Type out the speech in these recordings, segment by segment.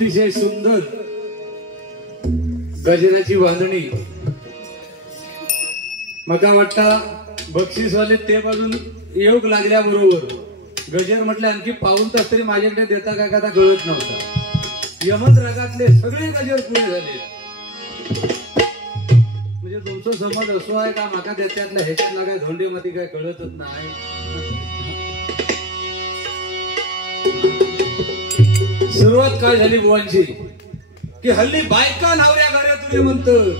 अतिशय सुंदर गजराची बांधणी मका वाटता बक्षीसवाले ते बाजून योग लागल्याबरोबर गजर म्हटले आणखी पाऊण तास तरी माझ्याकडे देता का का कळत नव्हता। यमन रागातले सगळे गजर पुरे झाले। म्हणजे तुमचं समज असो आहे का माका त्याच्यातल्या ह्याच्यातला काय धोंडी मध्ये काय कळतच नाही। सुरुवात काय झाली बुवांची की हल्ली बायका नवऱ्या घरातून म्हणतं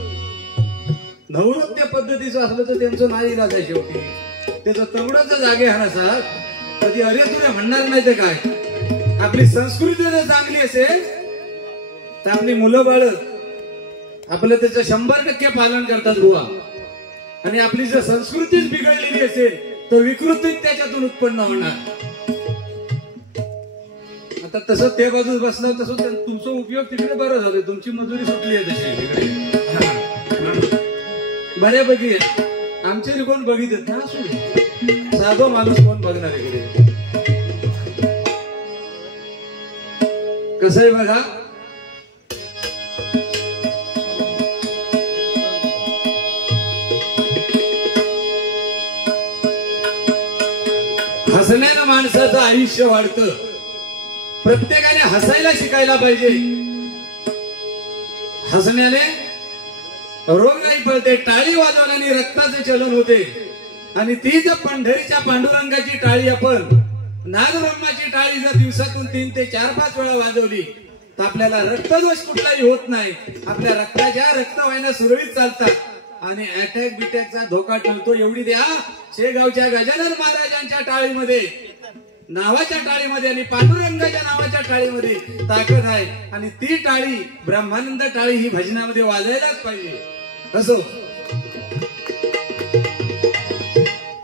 नवरत्न पद्धतीचं असलं तर त्यांचं नाही इलाज आहे। शेवटी त्याचं तवडाच जागे हरासात कधी अरे तुला म्हणणार नाही ते काय। आपली संस्कृती जर चांगली असेल तर आपली मुलं बाळ आपलं त्याचं 100% पालन करतात बुवा। आणि आपली जर संस्कृतीच बिघडलेली असेल तर विकृती त्याच्यातून उत्पन्न होणार। आता तसं ते बाजूस बसलं तसं तुमचा उपयोग तिकडे बरं झालं। तुमची मजुरी सुटली आहे तशी तिकडे बऱ्यापैकी आमचे कोण बघितत ना साधो माणूस कोण बघणार इकडे। कसं आहे बघा हसण्यानं माणसाचं आयुष्य वाढतं। प्रत्येकाने हसायला शिकायला पाहिजे। हसण्याने रोगराई पळते, टाळी वाजवल्याने रक्ताचे चलन होते। आणि ती जर पंढरीच्या पांडुरंगाची टाळी आपण नागब्रह्माची टाळी जर दिवसातून 3 ते 4-5 वेळा वाजवली तर आपल्याला रक्तदोष कुठलाही होत नाही। आपल्या रक्ताच्या रक्तवाहिन्या सुरळीत चालतात आणि अटॅक बिटॅकचा धोका टळतो। एवढी द्या शेगावच्या गजानन महाराजांच्या टाळीमध्ये नावाच्या टाळीमध्ये आणि पांडुरंगाच्या नावाच्या टाळीमध्ये ताकद आहे। आणि ती टाळी ब्रह्मानंद टाळी ही भजनामध्ये वाजायलाच पाहिजे। कसो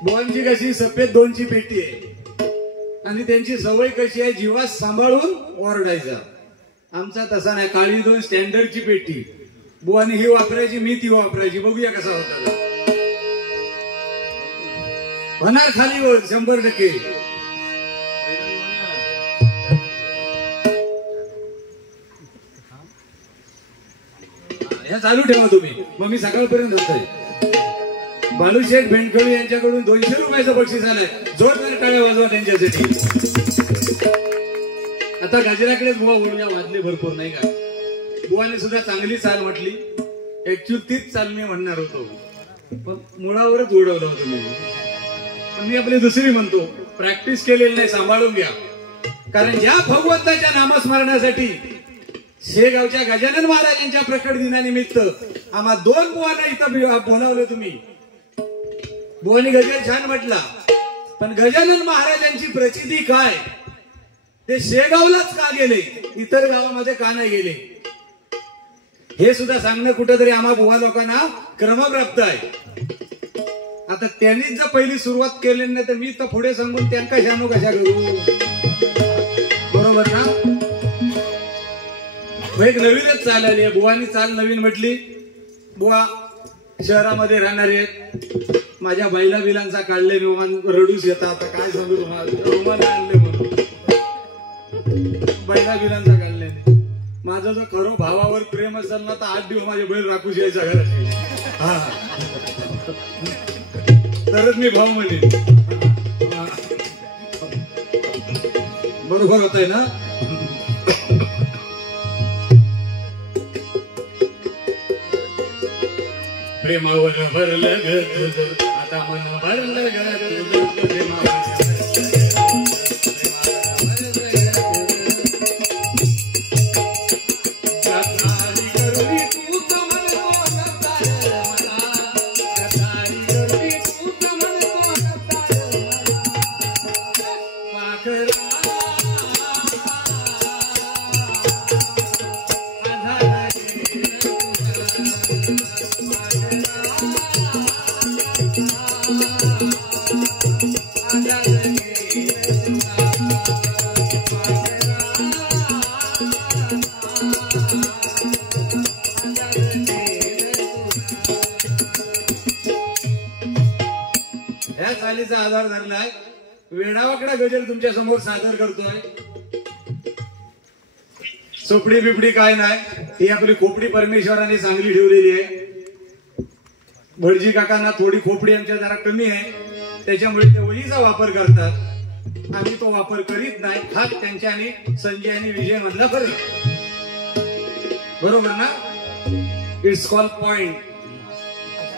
बुवांची कशी सफेद 2ची पेटी आहे आणि त्यांची सवय कशी आहे जीवास सांभाळून ओरडायचा। आमचा तसा नाही, काळी 2 स्टँडर्डची पेटी बुवानी ही वापरायची मी ती वापरायची। बघूया कसा होता होणार खाली वर 100%। ह्या चालू ठेवा तुम्ही मग मी सकाळपर्यंत होतोय। बालूशेठ भेंडकळी यांच्याकडून 200 रुपयाचं बक्षीस आलंय। जोरदार टाळ्या वाजवा त्यांच्यासाठी। आता गजराकडेच बुवा ओढूया वाजले भरपूर नाही का। बुवाने सुद्धा चांगली चाल म्हटली। ऍक्च्युअली तीच चाल मी म्हणणार होतो पण मुळावरच उडवलं होतं मी। पण मी आपली दुसरी म्हणतो प्रॅक्टिस केलेली नाही, सांभाळून घ्या। कारण या भगवंताच्या नामस्मरणासाठी शेगावच्या गजानन महाराजांच्या प्रकट दिनानिमित्त आम्हा 2 बुवांना इथं बोलावलं तुम्ही। बुवानी गजर छान म्हटला पण गजानन महाराजांची प्रचिती काय ते शेगावलाच का गेले, इतर गावामध्ये का नाही गेले हे सुद्धा सांगणं कुठेतरी आम्हा बुवा लोकांना क्रमप्राप्त आहे। आता त्यांनीच जर पहिली सुरुवात केली नाही तर मी तर पुढे सांगून त्यांना शानू कशा करू, बरोबर ना। एक नवीनच चाल आली आहे। बुवानी चाल नवीन म्हटली। बुवा शहरामध्ये राहणारे आहेत, माझ्या बैला बिलांचा काढले रुमान रडूस येतात। आता काय सांगू तुम्हाला, रुमान आणले म्हणून बैला बिलांचा काढले। माझं जर खरं भावावर प्रेम असेल ना तर 8 दिवस माझे बैल राखूच यायचा घरात। हा तरच मी भाऊ म्हणेन। बरोबर होत आहे ना। प्रेमावर भरलं ग तुझं आता मन भरलं ग तुझं प्रेमावर चालीचा आधार धरलाय। वेडावाकडा गजल तुमच्या समोर सादर करतोय। चोपडी बिपडी काय नाही, ही आपली खोपडी परमेश्वराने चांगली ठेवलेली आहे. भटजी काकांना थोडी खोपडी आमच्या जरा कमी आहे, त्याच्यामुळे ते वहीचा वापर करतात. आम्ही तो वापर करीत नाही. हाच त्यांच्या आणि संजय आणि विजय मधला फरक. बरोबर ना? It's call point.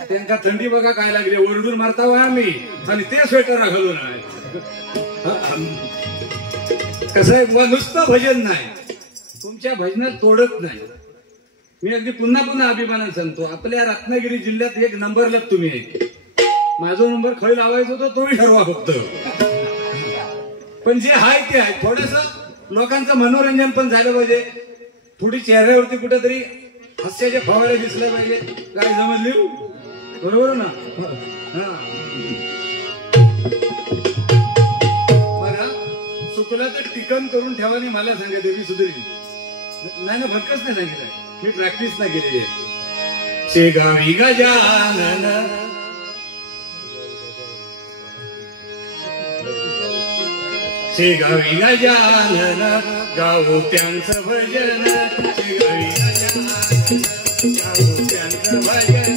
त्यांना थंडी बघा काय लागली, ओरडून मारता वा आम्ही आणि ते स्वेटर घालून आहे. कसं आहे बुवा, नुसतं भजन नाही, तुमच्या भजनात तोडत नाही. मी अगदी पुन्हा पुन्हा अभिमानाने सांगतो, आपल्या रत्नागिरी जिल्ह्यात एक नंबरला तुम्ही आहे. माझा नंबर खय लावायचा होता तोही ठरवा फक्त. पण जे आहे ते आहे. थोडस लोकांचं मनोरंजन पण झालं पाहिजे, थोडी चेहऱ्यावरती कुठेतरी हास्याचे फवारे दिसले पाहिजे. काय समजली? बरोबर ना? हा, बघा चुकलं तर टिकन करून ठेवाने मला सांगा, देवी सुधरी नाही ना, भरकच नाही सांगितलं, मी प्रॅक्टिस नाही केलेली आहे. शेगावी गजानन शेगावी गजानन गावो त्यांचं भजन. शेगावी गजानन गावो त्यांचं भजन.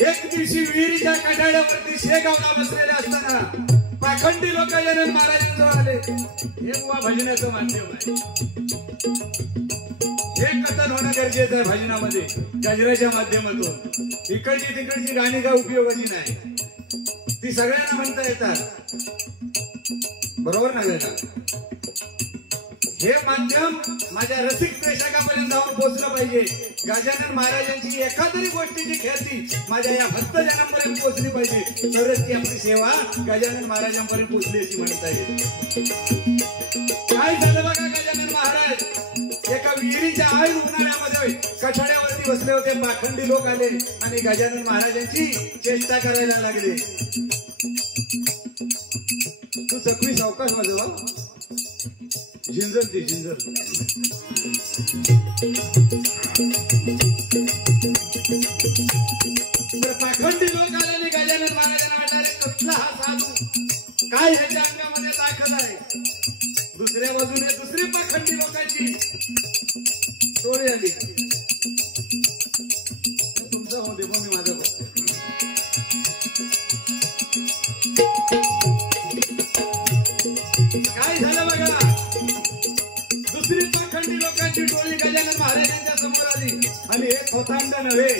एक दिवशी विहिरीच्या काठाड्यावरती शेगावला बसलेले असताना पाखंडी लोक गजानन महाराजांजवळ आले. हे बुवा भजनाचं माध्यम आहे, हे कथन होणं गरजेचं आहे भजनामध्ये. गजराच्या माध्यमातून इकडची तिकडची गाणी काय उपयोगाची नाही, ती सगळ्यांना म्हणता येतात, बरोबर नाही का? हे माध्यम माझ्या रसिक प्रेक्षकापर्यंत जाऊन पोहोचलं पाहिजे. गजानन महाराजांची एखादी गोष्टीची ख्याती माझ्या या भक्तजनांपर्यंत पोहोचली पाहिजे, तरच ती आपली सेवा गजानन महाराजांपर्यंत पोहोचली अशी म्हणता येईल. काय झालं बघा, गजानन महाराज एका विहिरीच्या आड उन्हाळ्यामध्ये कठाड्यावरती बसले होते. पाखंडी लोक आले आणि गजानन महाराजांची चेष्टा करायला लागले. तू जखमी सावकाश वाजवा, झिंजर ती झिंजर. तर पाखंडी लोक आल्याने गजानन महाराजांना वाटले, कसला हा साधू, काय ह्याच्या अंगामध्ये ताकद आहे. दुसऱ्या बाजूने दुसरी पाखंडी लोकांची टोळी आली. तुमचा होते पण मी माझं बघते. काय झालं बघा, दुसरी पाखंडी लोकांची टोळी गजानन महाराजांच्या समोर आली आणि हे खोतांड नव्हे,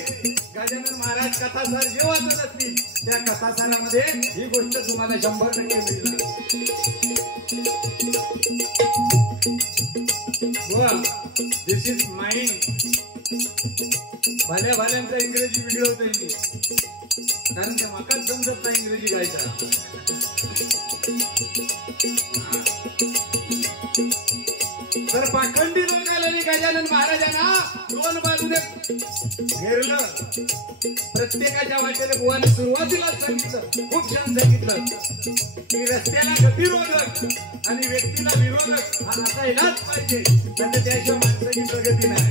गजानन महाराज कथासार जे वाचत असतील त्या कथासारामध्ये ही गोष्ट तुम्हाला 100% मिळणार. दिस इज माइंड. भल्या भाल्यांचा इंग्रजी व्हिडिओ होतो मी, कारण ते मकाच समजत नाही इंग्रजी गायचा. तर पाखंडी लोक आलेले गजानन महाराजांना दोन बाजूने घेरलं. प्रत्येकाच्या वाटेने बुवाने सुरुवातीलाच सांगितलं, खूप छान सांगितलं की रस्त्याला गतिरोधक आणि व्यक्तीला विरोधक हा असायलाच पाहिजे, म्हणजे त्याशिवाय माणसाची प्रगती नाही.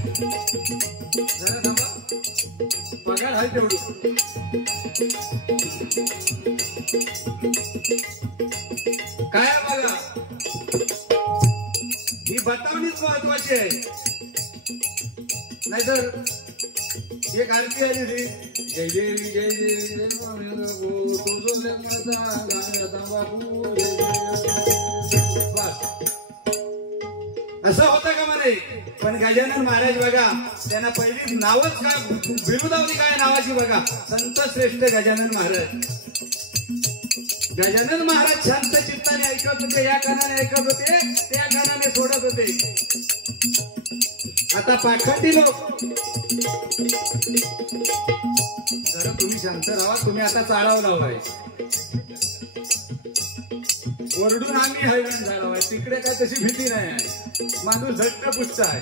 जरा थांबा, पगार हाय तेवढं. काय बघा, ही बतावणीच महत्वाची आहे. नाहीतर एक आरती आली ती, जय देवी जय देवी असं होतं का म्हणे. पण गजानन महाराज बघा, त्यांना पहिली नावच काय, बिरुदावली काय नावाची बघा, संत श्रेष्ठ गजानन महाराज. गजानन महाराज शांत चित्ताने ऐकत होते, या कानाने ऐकत होते, त्या कानाने सोडत होते. आता पाखंडी लोक, जरा तुम्ही शांत राहा, तुम्ही आता चाळाव लावाय, ओरडून आम्ही हैराण झालो. तिकडे काय तशी भीती नाही आहे, माणूस झट्ट पुष्ट आहे.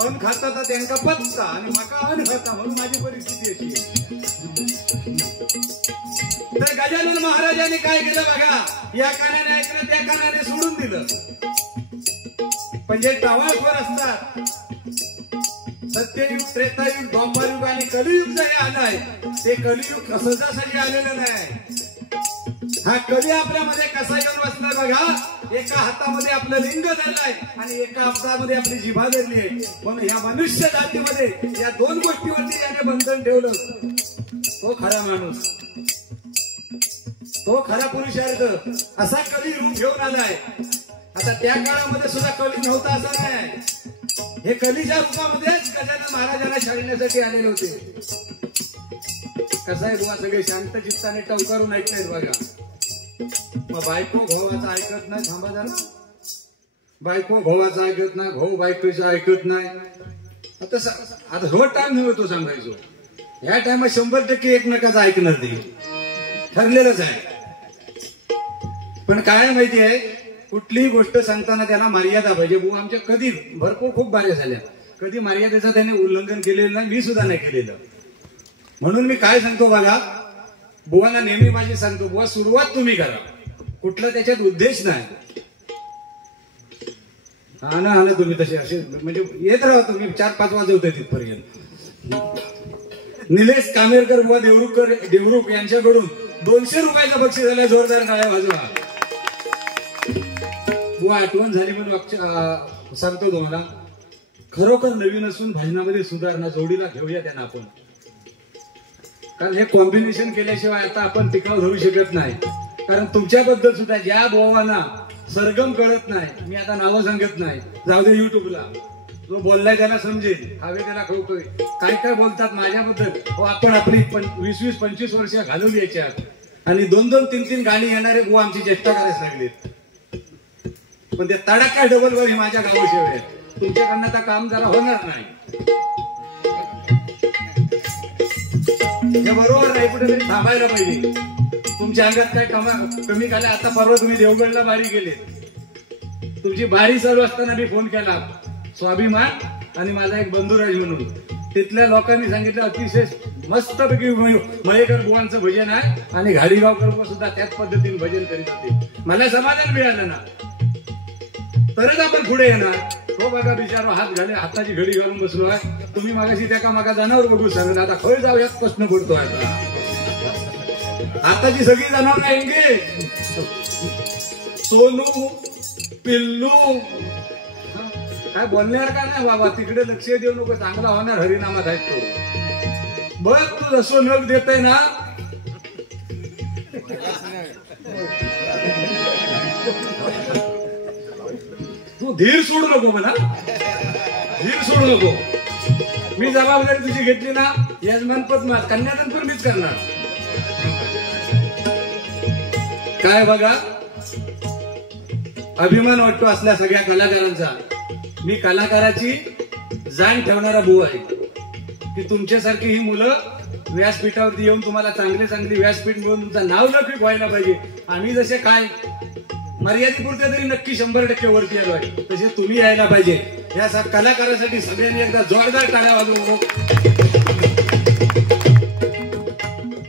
अन खाता तर त्यांना पचता आणि मका अन खाता, म्हणून माझी परिस्थिती अशी. तर गजानन महाराजांनी काय केलं बघा, या कानाने ऐकलं, त्या कानाने सोडून दिलं. पण जे टवाळखोर असतात, सत्ययुग, त्रेतायुग, द्वापारयुग आणि कलियुग जे आलाय, ते कलियुग सहजासाठी आलेलं नाही. हा कली आपल्यामध्ये कसा येऊन बसलाय बघा, एका हातामध्ये आपलं लिंग धरलाय आणि एका हातामध्ये आपली जिभा धरली आहे. म्हणून या मनुष्य जातीमध्ये या दोन गोष्टीवरती याने बंधन ठेवलं. तो खरा माणूस, तो खरा पुरुषार्थ, असा कली रूप घेऊन आलाय. आता त्या काळामध्ये सुद्धा कली नव्हता असं नाही, हे कलीच्या रूपामध्येच गजानन महाराजांना शाळण्यासाठी आलेले होते. कसं आहे बुवा, सगळे शांत चित्ताने टवकारून ऐकतायत बघा. मग बायको भावाचं ऐकत नाही, थांबा जरा. बायको भावाचं ऐकत नाही, भाऊ बायकोचं ऐकत नाही. आता हो टाइम नव्हे तो सांगायचो, ह्या टाइमात 100% एकमेकाचं ऐकणार ते ठरलेलंच आहे. पण काय माहिती आहे, कुठलीही गोष्ट सांगताना त्याला मर्यादा पाहिजे. बुवा आमच्या कधी भरपूर खूप बाऱ्या झाल्या, कधी मर्यादेचं त्याने उल्लंघन केलेलं नाही, मी सुद्धा नाही केलेलं. म्हणून मी काय सांगतो बघा, बुवाला नेहमी माझी सांगतो, बुवा सुरुवात तुम्ही करा, कुठला त्याच्यात उद्देश नाही. हा ना तुम्ही तसे असे म्हणजे येत राहा तुम्ही, 4-5 वाजवतोय तिथपर्यंत. निलेश कामेरकर बुवा देवरुख यांच्याकडून 200 रुपयाचं बक्षीस झालं. जोरदार टाळ्या वाजवा. बुवा आठवण झाली म्हणून सांगतो तुम्हाला, खरोखर नवीन असून भजनामध्ये सुधारणा जोडीला घेऊया त्यांना आपण, कारण हे कॉम्बिनेशन केल्याशिवाय आता आपण टिकाव धरू शकत नाही. कारण तुमच्याबद्दल सुद्धा ज्या भावांना सरगम कळत नाही, मी आता नावं सांगत नाही, जाऊ दे युट्यूबला, जो बोललाय त्याला समजेल, हवे त्याला कळतोय काय काय बोलतात माझ्याबद्दल. आपण आपली 20-25 वर्ष घालवली याच्यात, आणि 2-2, 3-3 गाणी येणारे बुवा आमची चेष्टा करायला लागलेत. पण ते तडाखा डबलवर ही माझ्या गावाशिवाय आहेत. तुमच्याकडनं आता काम जरा होणार नाही, हे बरोबर नाही. कुठेतरी थांबायला पाहिजे. तुमच्या अंगात काय कमी झालं. आता परवा तुम्ही देवगडला बारी गेले, तुमची बारी चालू असताना मी फोन केला स्वाभिमान आणि माझा एक बंधुराज म्हणून, तिथल्या लोकांनी सांगितलं अतिशय मस्तपैकी मयेकर बुवांचं भजन आहे, आणि घाडीगावकर बुवा सुद्धा त्याच पद्धतीने भजन करीत होते. मला समाधान मिळालं ना, तरच आपण पुढे येणार. हो बघा बिचारो हाताची घडी घालून बसलो आहे. तुम्ही मागाशी त्या का मागा जनावर बघू सांगितलं, आता खळ जाऊयात प्रश्न पडतो. आता आताची सगळी जनावर येंगे, सोनू पिल्लू काय बोलणार का नाही बाबा, तिकडे लक्ष देऊ नको, चांगला होणार हरिनामात आहे तो. बघ तू जसं नग देतय ना, तू धीर सोडू नको, मला धीर सोडू नको. मी जबाबदारी तुझी घेतली ना, यजमानपद कन्यादान पण मीच करणार. काय बघा, अभिमान वाटतो असल्या सगळ्या कलाकारांचा. मी कलाकाराची जाण ठेवणारा बुवा आहे की तुमच्यासारखी ही मुलं व्यासपीठावरती येऊन तुम्हाला चांगले चांगली व्यासपीठ मिळून तुमचं नाव नक्की व्हायला पाहिजे. आम्ही जसे काय मर्यादेपुरते तरी नक्की 100% वरती आलो आहे, तसे तुम्ही यायला पाहिजे. या कलाकारासाठी सगळ्यांनी एकदा जोरदार टाळ्या वाजवू.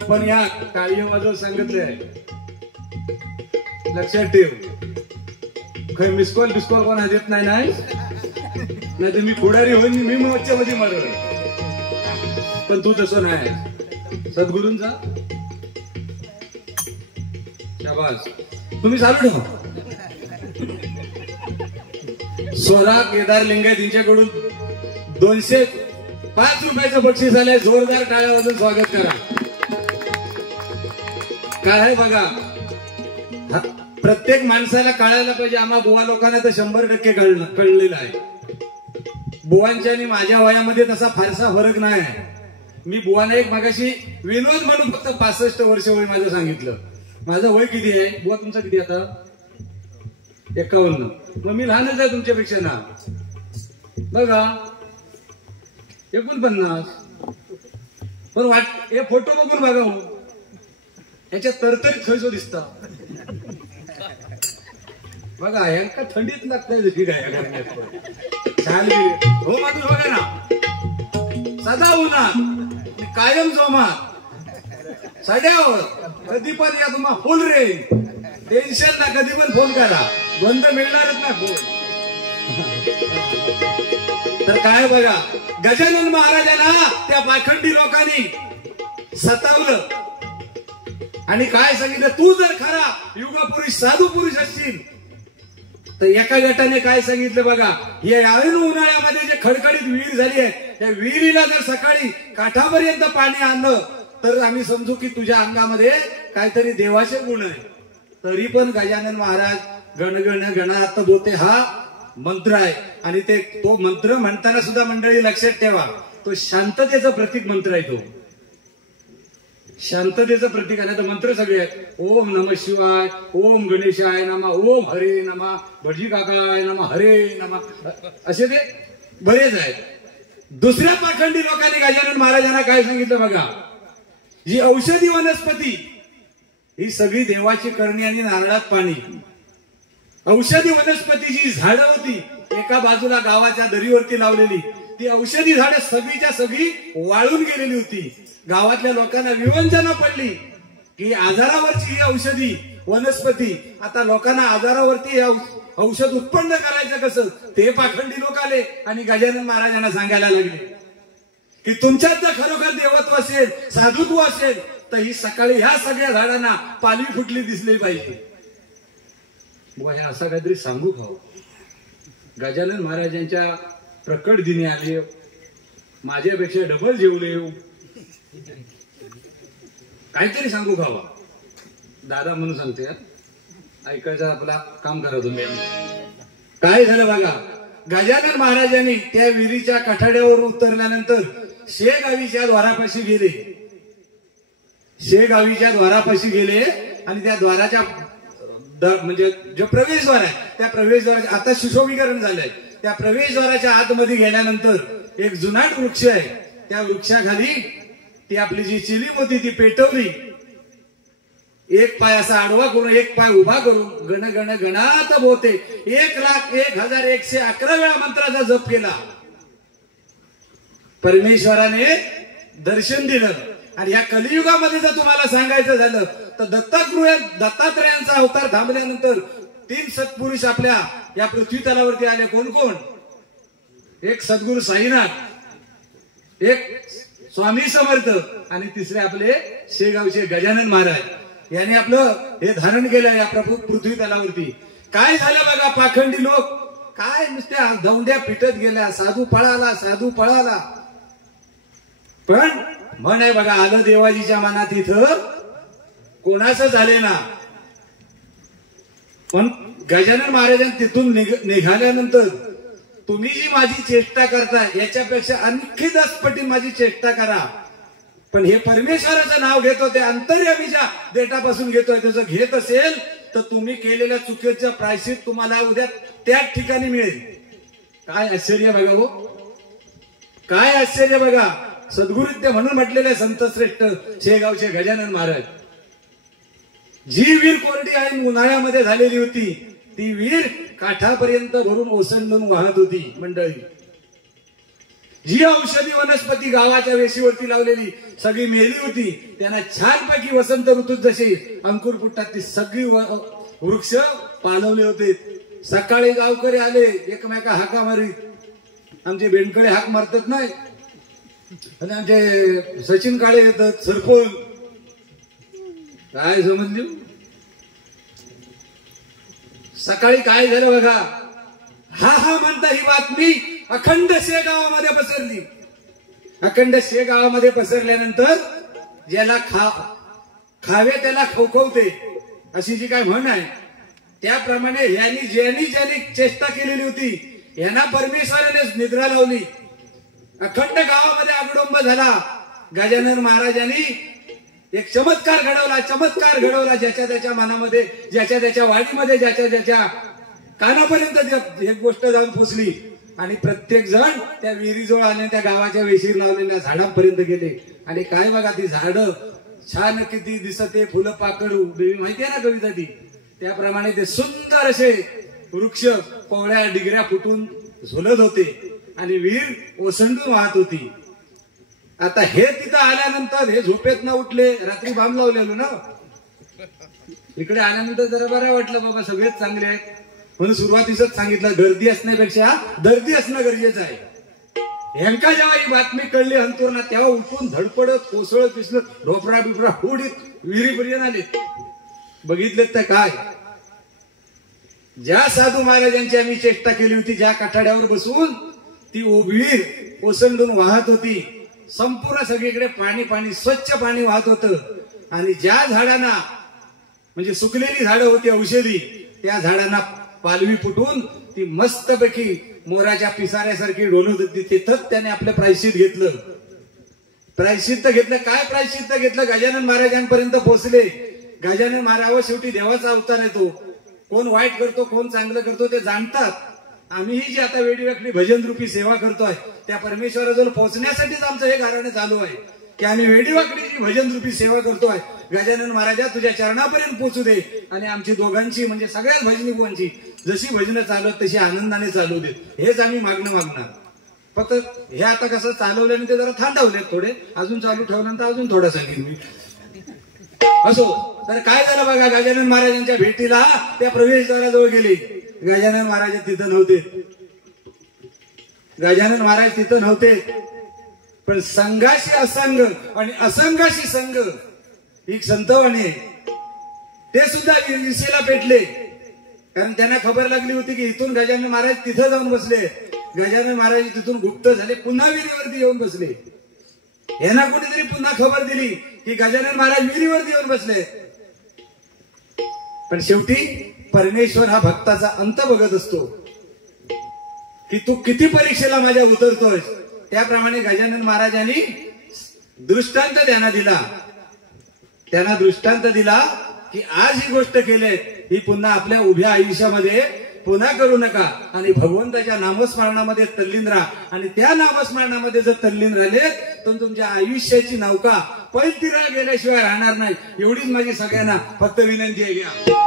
पण या टाळी वाजवून सांगितलंय, लक्षात ठेव, काही मिसकॉल कोणा देत नाही नाही तर मी पुढारी होईन, मी मोर्चा मध्ये मारल. पण तू तसं नाही. सद्गुरूंचा शाबास, तुम्ही चालू ठेवा. स्वरा केदार लिंगायत यांच्याकडून 205 रुपयाचं बक्षीस आलंय. जोरदार टाळ्या वाजवून स्वागत करा. काय आहे बघा, प्रत्येक माणसाला कळायला पाहिजे. आम्हा बुवा लोकांना तर 100% कळलेलं आहे. बुवांच्या आणि माझ्या वयामध्ये तसा फारसा फरक नाही आहे. मी बुवाने एक मागाशी विनोद म्हणून फक्त 65 वर्ष वय माझं सांगितलं. माझं वय किती आहे बुवा, तुमचं किती आता? 51. मग मी लहानच आहे तुमच्यापेक्षा ना. बघा 49. पण हे फोटो बघून बघा हो, याच्यात तरतरीत खैसो दिसता. बघा यांका थंडीत लागतंय जशी काय छान हो माणूस. बघा ना, सदा उन्हात कायम जोमात साड्यावर, कधी पण या तुम्हा फुल रे, टेन्शन ना, कधी पण फोन करा, बंद मिळणारच ना फोन. तर काय बघा, गजानन महाराजांना त्या पाखंडी लोकांनी सतावलं आणि काय सांगितलं, तू जर खरा युगपुरुष साधू पुरुष असशील तर एका गटाने काय सांगितलं बघा, या यावेळी उन्हाळ्यामध्ये जे खडखडीत विहीर झाली आहे, त्या विहिरीला जर सकाळी काठापर्यंत पाणी आणलं तर आम्ही समजू की तुझ्या अंगामध्ये काहीतरी देवाचे गुण आहे. तरी पण गजानन महाराज गणगण गणात बोते हा मंत्र आहे, आणि तो मंत्र म्हणताना सुद्धा मंडळी लक्षात ठेवा, तो शांततेचं प्रतीक मंत्र आहे. तो शांततेचं प्रतीक आहे. तर मंत्र सगळे आहेत. ओम नमः शिवाय, ओम गणेशाय नमः, ओम हरे नमः, भटजी काकाय नमः, हरे नमः, असे ते बरेच आहेत. दुसऱ्या पाखंडी लोकांनी गजानन महाराजांना काय सांगितलं बघा, जी औषधी वनस्पती ही सगळी देवाची करणी आणि नारळात पाणी. औषधी वनस्पतीची झाडं होती एका बाजूला गावाच्या दरीवरती लावलेली, ती औषधी झाडं सगळीच्या सगळी वाळून गेलेली होती. गावातल्या लोकांना विवंचना पडली की आजारावरची ही औषधी वनस्पती, आता लोकांना आजारावरती औषध उत्पन्न करायचं कसं, ते पाखंडी लोक आले आणि गजानन महाराजांना सांगायला लागले. की तुमच्यात जर खरोखर देवत्व असेल, साधुत्व असेल, तर ही सकाळी ह्या सगळ्या झाडांना पालवी फुटली दिसली पाहिजे. बुवा हे असं काहीतरी सांगू खाऊ. गजानन महाराजांच्या प्रकट दिनी आले, माझ्यापेक्षा डबल जेवले, काहीतरी सांगू खावा. दादा म्हणून सांगते, ऐकायचं आपला काम करा तुम्ही. काय झालं बघा, गजानन महाराजांनी त्या विहिरीच्या कठाड्यावर उतरल्यानंतर शेगावीच्या द्वारापाशी गेले. शेगावीच्या द्वारापाशी गेले आणि त्या द्वाराच्या म्हणजे जो प्रवेशद्वार आहे त्या प्रवेशद्वाराच्या आता सुशोभीकरण झालंय. त्या प्रवेशद्वाराच्या आतमध्ये गेल्यानंतर एक जुनाट वृक्ष आहे. त्या वृक्षाखाली ती आपली जी चिलीम होती ती पेटवली. एक पाय असा आडवा करून एक पाय उभा करून गण गण गणात बोते 1,01,111 वेळा मंत्राचा जप केला. परमेश्वराने दर्शन दिलं. आणि या कलियुगामध्ये जर तुम्हाला सांगायचं झालं तर दत्तात्रयांचा अवतार थांबल्यानंतर 3 सत्पुरुष आपल्या या पृथ्वी तलावरती आले. कोण कोण? एक सद्गुरु साईनाथ, एक स्वामी समर्थ आणि तिसरे आपले शेगावचे गजानन महाराज यांनी आपलं हे धारण केलं या पृथ्वी तलावरती. काय झालं बघा, पाखंडी लोक काय नुसत्या दौंड्या पिटत गेल्या, साधू पळाला साधू पळाला. पण म्हण आहे बघा, आलं देवाजीच्या मनात इथं कोणाचं झाले ना. पण गजानन महाराजांनी तिथून निघाल्यानंतर तुम्ही जी माझी चेष्टा करताय याच्यापेक्षा आणखी 10 पटी माझी चेष्टा करा. पण हे परमेश्वराचं नाव घेतो, ते अंतर्यामीच्या देठापासून घेतोय, त्याचं घेत असेल तर तुम्ही केलेल्या चुकीचं प्रायश्चित तुम्हाला उद्या त्याच ठिकाणी मिळेल. काय आश्चर्य बघा हो, काय आश्चर्य बघा. सद्गुरुत्य म्हणून म्हटलेले संत श्रेष्ठ शेगावचे गजानन महाराज. जी विहीर कोरडी आहे उन्हाळ्यामध्ये झालेली होती, ती विहीर काठापर्यंत भरून ओसंडून वाहत होती. मंडळी, जी औषधी वनस्पती गावाच्या वेशीवरती लावलेली सगळी मेली होती, त्यांना छानपैकी वसंत ऋतूत जसे अंकुर फुटतात ती सगळी वृक्ष पालवले होते. सकाळी गावकरी आले, एकमेका हाका मारीत. आमचे बेंडकडे हाक मारतात नाही, आणि आमचे सचिन काळे येतात सरपंच. काय समजली? सकाळी काय झालं बघा, हा हा म्हणता ही बातमी अखंड शेगावामध्ये पसरली. अखंड शेगावामध्ये पसरल्यानंतर ज्याला खावे त्याला खवखवते अशी जी काय म्हण आहे, त्याप्रमाणे ज्यांनी चेष्टा केलेली होती यांना परमेश्वराने निद्रा लावली. अखंड गावामध्ये आगडोंब झाला. गजानन महाराजांनी एक चमत्कार घडवला. ज्याच्या त्याच्या मनामध्ये, ज्याच्या त्याच्या वाडीमध्ये, ज्याच्या त्याच्या कानापर्यंत एक गोष्ट जाऊन पोचली. आणि प्रत्येक जण त्या विहिरीजवळ आले, त्या गावाच्या वेशीर लावलेल्या झाडांपर्यंत गेले. आणि काय बघा, ती झाडं छान किती दिसते, फुलं पाकळू, माहिती आहे ना कविता ती, त्याप्रमाणे ते सुंदर असे वृक्ष कोवळ्या डिगऱ्या फुटून झुलत होते आणि विहीर ओसंडून वाहत होती. आता हे तिथं आल्यानंतर हे झोपेत ना उठले, रात्री बांब लावलेलो ना, इकडे आल्यानंतर जरा बरं वाटलं, बाबा सगळेच चांगले आहेत म्हणून सुरुवातीच सांगितलं, गर्दी असण्यापेक्षा दर्दी असणं गरजेचं आहे. यांका जेव्हा ही बातमी कळली अंतुरना, तेव्हा उठून धडपडत कोसळत पिसलं ढोपरा बिपरा उडीत विहिरीपर्यंत आले. बघितलेत तर काय, ज्या साधू महाराजांची आम्ही चेष्टा केली होती, ज्या कठाड्यावर बसून ती विहीर ओसंडून वाहत होती, संपूर्ण सगळीकडे पाणी स्वच्छ पाणी वाहत होतं. आणि ज्या झाडांना म्हणजे सुकलेली झाडं होती औषधी, त्या झाडांना पालवी फुटून ती मस्तपैकी मोराच्या पिसाऱ्यासारखी डोलत होती. तिथंच त्याने आपलं प्रायश्चित घेतलं. काय प्रायश्चित्त घेतलं? गजानन महाराजांपर्यंत पोहोचले. गजानन महाराज शेवटी देवाचा अवतार आहे. तो कोण वाईट करतो कोण चांगलं करतो ते जाणतात. आम्हीही जी आता वेगवेगळी भजन रूपी सेवा करतोय त्या परमेश्वराजवळ पोहोचण्यासाठीच आमचं हे कारण चालू आहे की आम्ही वेडीवाकडी जी भजन रूपी सेवा करतोय, गजानन महाराजा तुझ्या चरणापर्यंत पोहोचू दे आणि आमची दोघांची म्हणजे सगळ्याच भजनीकांची जशी भजनं चालत तशी आनंदाने चालू दे, हेच आम्ही मागणार. फक्त हे आता कसं चालवल्याने ते जरा थांबवले थोडे, अजून चालू ठेवल्यानंतर अजून थोडा सांगेन मी. असो, तर काय झालं बघा, गजानन महाराजांच्या भेटीला त्या प्रवेशद्वाराजवळ गेले. गजानन महाराज तिथं नव्हते. पण संघाशी असंग आणि असंघाशी संघ ही संतवाणी आहे. ते सुद्धा विसेला पेटले, कारण त्यांना खबर लागली होती की इथून गजानन महाराज तिथं जाऊन बसले. गजानन महाराज तिथून गुप्त झाले, पुन्हा विहिरीवरती येऊन बसले. यांना कुठेतरी पुन्हा खबर दिली की गजानन महाराज विहिरीवरती येऊन बसले. पण शेवटी परमेश्वर हा भक्ताचा अंत बघत असतो की तू किती परीक्षेला माझ्या उतरतोय. त्याप्रमाणे गजानन महाराजांनी दृष्टांत त्यांना दिला. त्यांना दृष्टांत दिला की आज ही गोष्ट केली ही पुन्हा आपल्या उभ्या आयुष्यामध्ये पुन्हा करू नका आणि भगवंताच्या नामस्मरणामध्ये तल्लीन राहा. आणि त्या नामस्मरणामध्ये जर तल्लीन राहिले तर तुमच्या आयुष्याची नौका पैलतीरा गेल्याशिवाय राहणार नाही. एवढीच माझी सगळ्यांना फक्त विनंती आहे. घ्या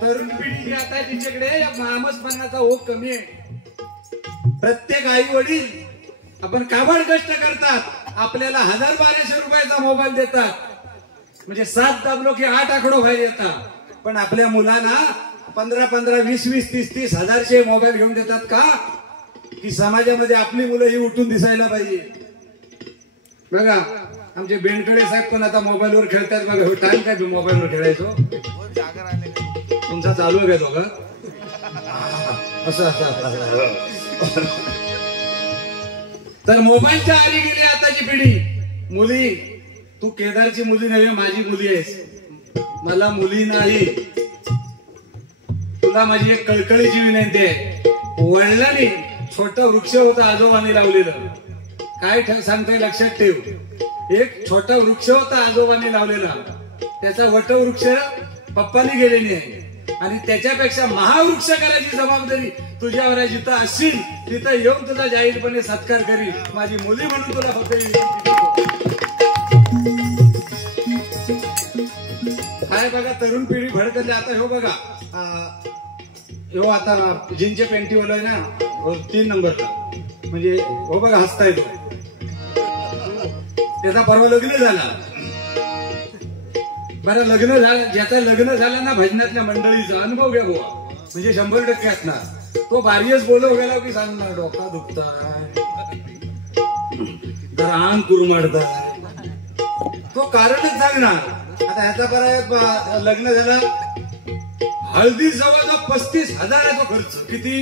तरुण पिढी आता तिच्याकडे या नामस्मरणाचा ओघ कमी आहे. प्रत्येक आई वडील आपण काबड कष्ट करतात, आपल्याला 1000-1200 रुपयाचा मोबाईल देतात, म्हणजे 7 दाबलो की 8 आकडो बाहेर येतात. पण आपल्या मुलांना 15-15, 20-20, 30-30 हजारचे मोबाईल घेऊन देतात का? की समाजामध्ये आपली मुलं ही उठून दिसायला पाहिजे. बघा आमचे बेंडकडे साहेब पण आता मोबाईलवर खेळतात. बघा टाइम काय मोबाईलवर खेळायचो तुमचा चालू आहे का? असं तर मोबाईलच्या आली गेली आताची पिढी. मुली, तू केदारची मुली नव्हे, माझी मुली आहेस. मला मुली नाही. तुला माझी एक कळकळीची विनंती आहे. वडिलांनी छोटा वृक्ष होता आजोबांनी लावलेलं. काय सांगतोय लक्षात ठेव. एक छोटा वृक्ष होता आजोबांनी लावलेला, त्याचा वटवृक्ष पप्पांनी गेलेली आहे. आणि त्याच्यापेक्षा महावृक्ष करायची जबाबदारी तुझ्यावर आहे. जिथं असशील तिथं येऊन तुझा जाहीरपणे सत्कार करी. माझी मुली म्हणून तुला फक्त काय बघा तरुण पिढी भडकली. आता हो बघा हो आता जीनचे पेंटी ओलाय ना 3 नंबरला, म्हणजे हो बघा हसताय तो. त्याचा परवा लग्न झाला. बरं लग्न झालं, ज्याचं लग्न झालं ना भजनातल्या मंडळीचा अनुभव घ्या बुवा, म्हणजे 100% असणार. तो बारीच बोलव गेला की सांगणार डोका दुखताय, जरा अंग कुरमाडताय, तो कारणच सांगणार. आता ह्याचा बरा लग्न झालं, हळदी जवळजवळ 35,000 तो खर्च. किती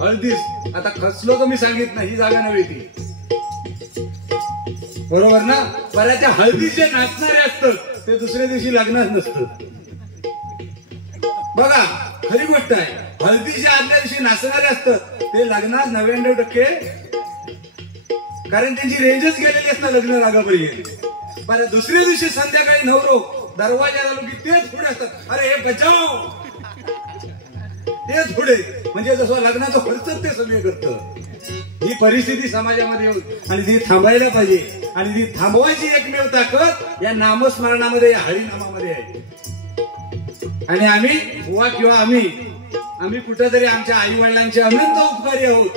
हळदीस? आता खचलो तर मी सांगितलं, ही जागा नव्हे ती, बरोबर ना? बऱ्याच त्या हळदीचे नाचणारे असतात ते दुसऱ्या दिवशी लग्नात नसतं. बघा खरी गोष्ट आहे, हळदीच्या आदल्या दिवशी नाचणारे असतात ते लग्नात 99%, कारण त्यांची रेंजच गेलेली असतात लग्न लागापर्यंत. बरं दुसऱ्या दिवशी संध्याकाळी नवरो दरवाजा आलो की तेच पुढे असतात, अरे हे बचाव, तेच पुढे. म्हणजे जसं लग्नाचा खर्च ते सगळे करतं. ही परिस्थिती समाजामध्ये होती आणि ती थांबायला पाहिजे. आणि ती थांबवायची एकमेव ताकद या नामस्मरणामध्ये, या हरिनामामध्ये आहे. आणि आम्ही बुवा किंवा आम्ही कुठेतरी आमच्या आई वडिलांचे अनंत उपकारी आहोत.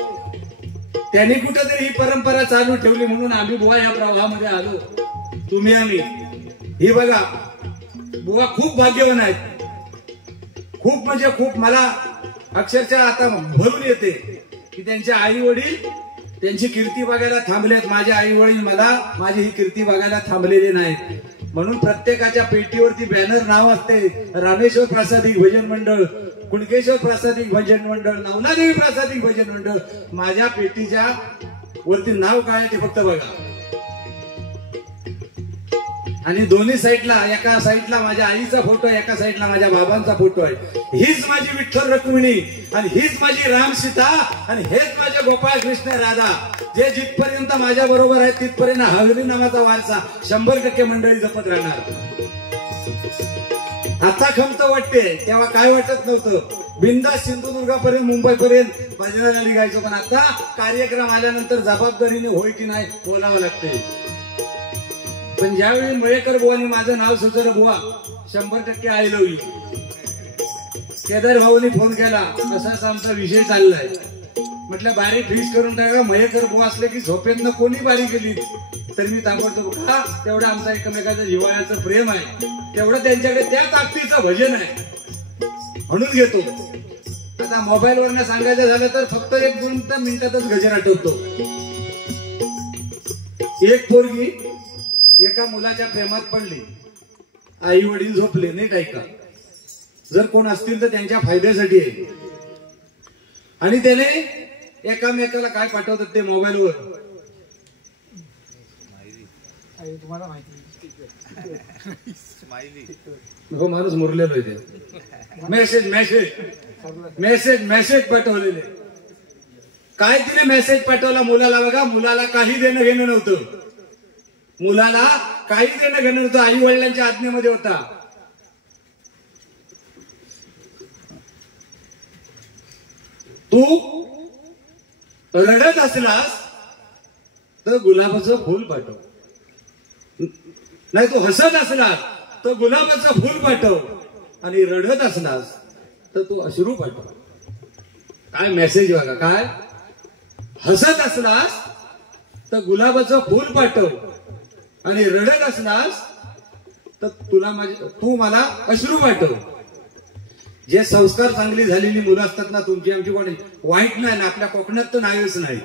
त्यांनी कुठेतरी ही परंपरा चालू ठेवली म्हणून आम्ही बुवा या प्रवाहामध्ये आलो. तुम्ही आम्ही ही बघा, बुवा खूप भाग्यवान आहेत. खूप म्हणजे खूप. मला अक्षरशः आता भरून येते की त्यांचे आई वडील त्यांची कीर्ती बघायला थांबलेत. माझे आई वडील माझी ही कीर्ती बघायला थांबलेले नाहीत. म्हणून प्रत्येकाच्या पेटीवरती बॅनर नाव असते, रामेश्वर प्रासादिक भजन मंडळ, कुणकेश्वर प्रासादिक भजन मंडळ, नवनादेवी प्रासादिक भजन मंडळ. माझ्या पेटीच्या वरती नाव काय आहे ते फक्त बघा. आणि दोन्ही साईडला, एका साईडला माझ्या आईचा फोटो आहे, एका साईडला माझ्या बाबांचा फोटो आहे. हीच माझी विठ्ठल रुक्मिणी आणि हीच माझी राम सीता आणि हेच माझे गोपाळ कृष्ण राधा, जे जिथपर्यंत माझ्या बरोबर आहे तिथपर्यंत हरी नामाचा वारसा 100% मंडळी जपत राहणार. आता खमत वाटते, तेव्हा काय वाटत नव्हतं. बिंदास सिंधुदुर्गापर्यंत, मुंबईपर्यंत भजनाला निघायचं. पण आता कार्यक्रम आल्यानंतर जबाबदारीने होय की नाही बोलावं लागते. पण ज्यावेळी मयेकर बुवानी माझं नाव सुचवलं, बुवा 100% आय लव्ह यू. केदार भाऊनी फोन केला, असाच आमचा विषय चाललाय. म्हटलं बारी फिक्स करून टाका. मयेकर बुवा असले की झोपेतनं कोणी बारी केली तर मी ताबडतोब, का तेवढं आमचा एकमेकाचं जिव्हाळ्याचं प्रेम आहे, तेवढं त्यांच्याकडे त्या ताकदीचं भजन आहे म्हणून घेतो. आता मोबाईलवरनं सांगायचं झालं तर फक्त 1-2 मिनिटातच गजर आठवतो. एक पोरगी एका मुलाच्या प्रेमात पडली, आई वडील झोपले, नीट ऐका. जर कोण असतील तर त्यांच्या फायद्यासाठी आहे. आणि त्याने एकामेकाला काय पाठवतात ते मोबाईलवर, तुम्हाला माहिती, हो माणूस मुरलेलो आहे ते. मेसेज पाठवलेले. काय तिने मेसेज पाठवला मुलाला बघा. मुलाला काही देणं घेणं नव्हतं. मुलाला काही देणं घेणं नव्हतं. आई वडिलांच्या आज्ञेमध्ये होता. तू रडत असलास तर गुलाबाचं फूल पाठव. नाही तू हसत असलास तर गुलाबाचं फूल पाठव. आणि रडत असलास तर तू अश्रू पाठव. काय मेसेज बघा. काय हसत असलास तर गुलाबाचं फूल पाठव आणि रडत असलास तर तू मला अश्रू पाठव. जे संस्कार चांगली झालेली मुलं असतात ना तुमची आमची, कोणी वाईट नाही ना, आपल्या कोकणात तर नाहीच नाही.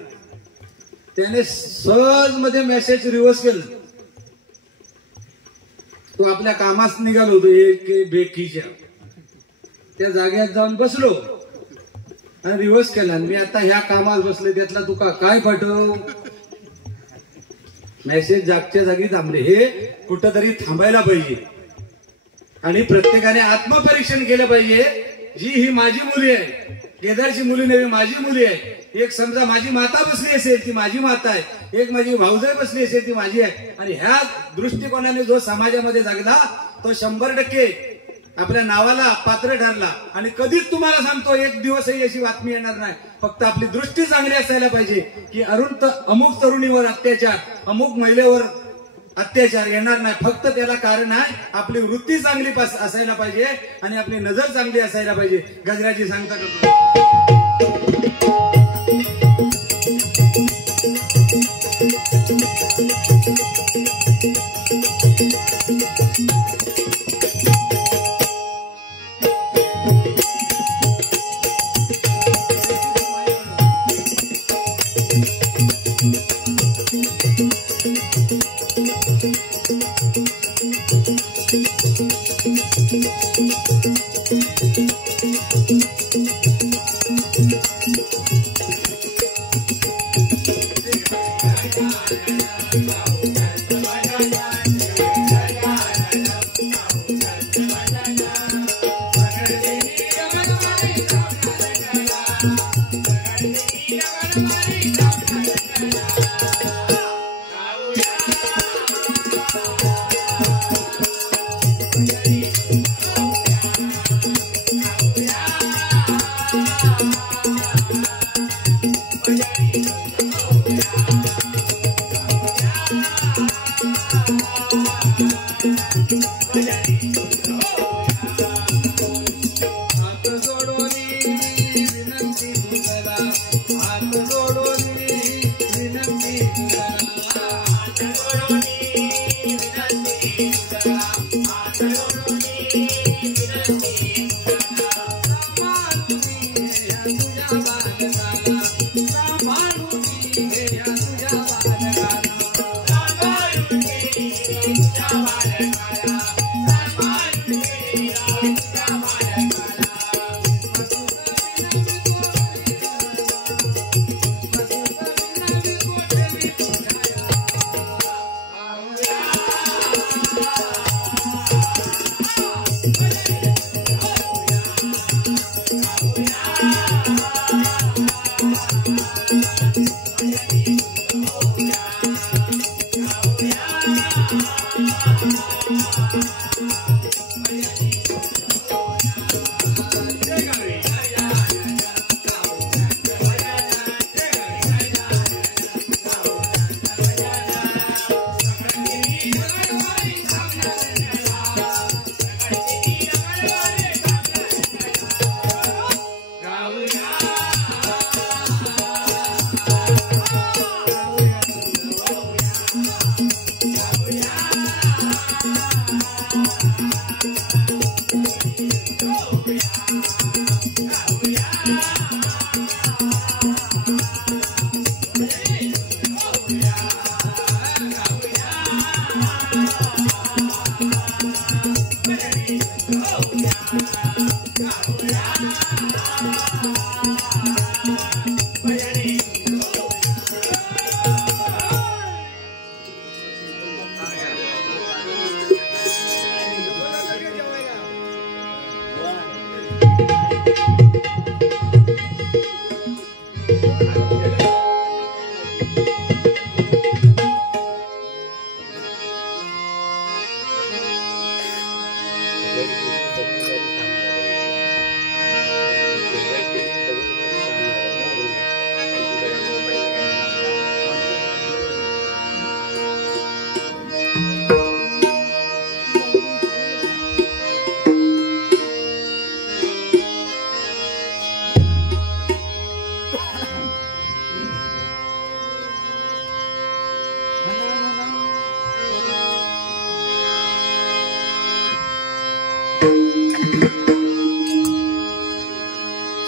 त्याने सहज मध्ये मेसेज रिव्हर्स केलं. तो आपल्या कामास निघालो होतो एक बेकीच्या, त्या जागेत जाऊन बसलो आणि रिव्हर्स केला. मी आता ह्या कामात बसले, त्यातला तू काय पाठव. मेसेज जागच्या जागी थांबले. हे कुठंतरी थांबायला पाहिजे आणि प्रत्येकाने आत्मपरीक्षण केलं पाहिजे. ही माझी मुली आहे, केदारची मुली नव्हे, माझी मुली आहे. एक समजा माझी माता बसली असेल ती माझी माता आहे, एक माझी भाऊजाई बसली असेल ती माझी आहे. आणि ह्या दृष्टिकोनाने जो समाजामध्ये जगला तो 100% आपल्या नावाला पात्र ठरला. आणि कधीच तुम्हाला सांगतो एक दिवसही अशी बातमी येणार नाही. फक्त आपली दृष्टी चांगली असायला पाहिजे की अमुक तरुणीवर अत्याचार, अमुक महिलेवर अत्याचार येणार नाही. फक्त त्याला कारण आहे आपली वृत्ती चांगली असायला पाहिजे आणि आपली नजर चांगली असायला पाहिजे. गजराची सांगता करतो.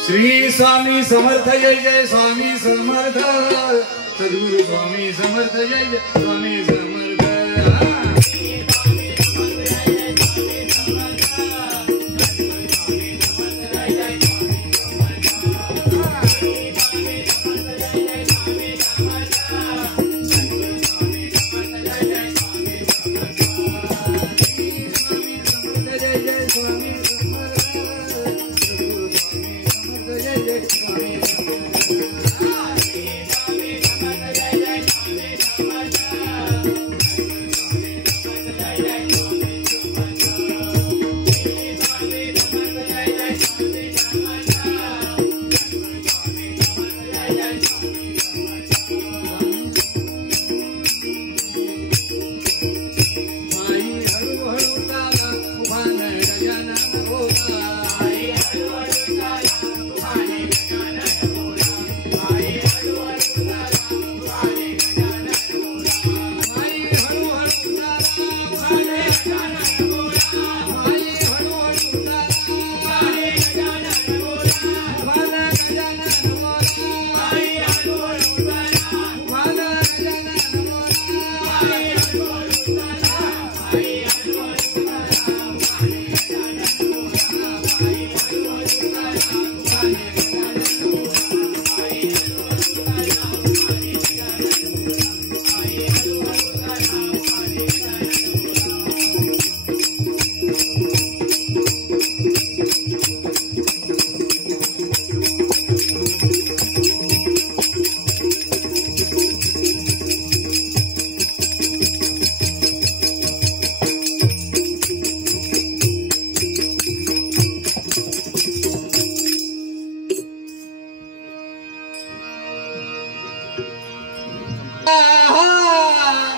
श्री स्वामी समर्थ जय जय स्वामी समर्थ सद्गुरु स्वामी समर्थ जय जय स्वामी समर्थ Jana आहा